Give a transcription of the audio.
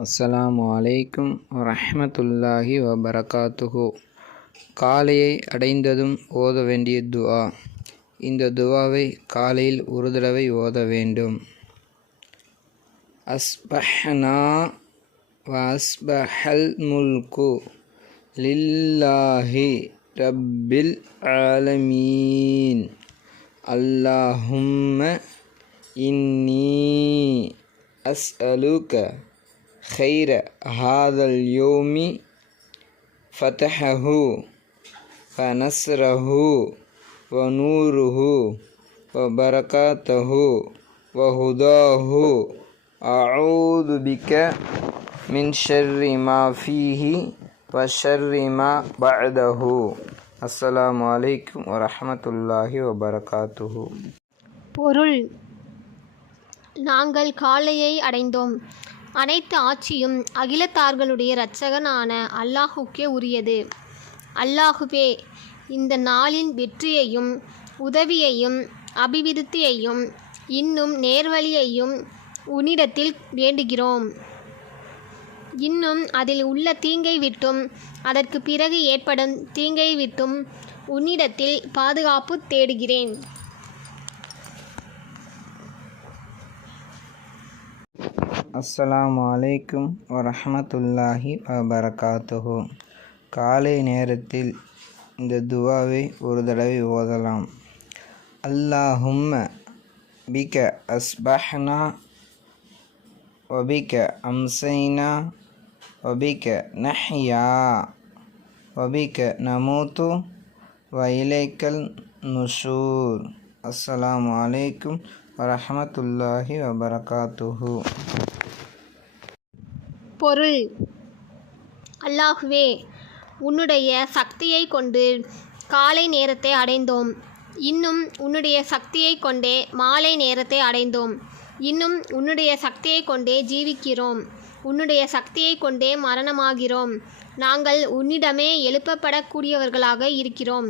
அஸ்ஸலாமு அலைக்கும் வரஹ்மத்துல்லாஹி வபரகாத்துஹு. காலையை அடைந்ததும் ஓத வேண்டிய துஆ. இந்த துஆவை காலையில் ஒரு தடவை ஓத வேண்டும். அஸ்பஹ்னா வ அஸ்பஹல் முல்கு லில்லாஹி ரப்பில் ஆலமீன். அல்லாஹும்ம இன்னி அஸ்அலுக خير هذا اليوم فتحه ونصره ونوره وبركاته وهداه. أعوذ بك من شر ما فيه وشر ما بعده. السلام عليكم ورحمة الله وبركاته. பொருள்: நாங்கள் காலையை அடைந்தோம். அனைத்து ஆட்சியும் அகிலத்தார்களுடைய இரட்சகனான அல்லாஹுக்கே உரியது. அல்லாஹுவே, இந்த நாளின் வெற்றியையும் உதவியையும் அபிவிருத்தியையும் இன்னும் நேர்வழியையும் உன்னிடத்தில் வேண்டுகிறோம். இன்னும் அதில் உள்ள தீங்கை விட்டும் அதற்கு பிறகு ஏற்படும் தீங்கை விட்டும் உன்னிடத்தில் பாதுகாப்பு தேடுகிறேன். அஸ்ஸலாமு அலைக்கும் வரஹ்மத்துல்லாஹி வபரகாத்துஹு. காலை நேரத்தில் இந்த துஆவை ஒரு தடவை ஓதலாம். அல்லாஹும்ம பிக அஸ்பஹ்னா வபிக அம்சைனா வபிக நஹ்யா வபிக நமூத்து வ இலைக்கல் நுஷூர். அஸ்ஸலாமு அலைக்கும் வரஹ்மத்துல்லாஹி வபரகாத்துஹு. பொருள்: அல்லாஹுவே, உன்னுடைய சக்தியை கொண்டு காலை நேரத்தை அடைந்தோம். இன்னும் உன்னுடைய சக்தியை கொண்டே மாலை நேரத்தை அடைந்தோம். இன்னும் உன்னுடைய சக்தியை கொண்டே ஜீவிக்கிறோம். உன்னுடைய சக்தியை கொண்டே மரணமாகிறோம். நாங்கள் உன்னிடமே எழுப்பப்படக்கூடியவர்களாக இருக்கிறோம்.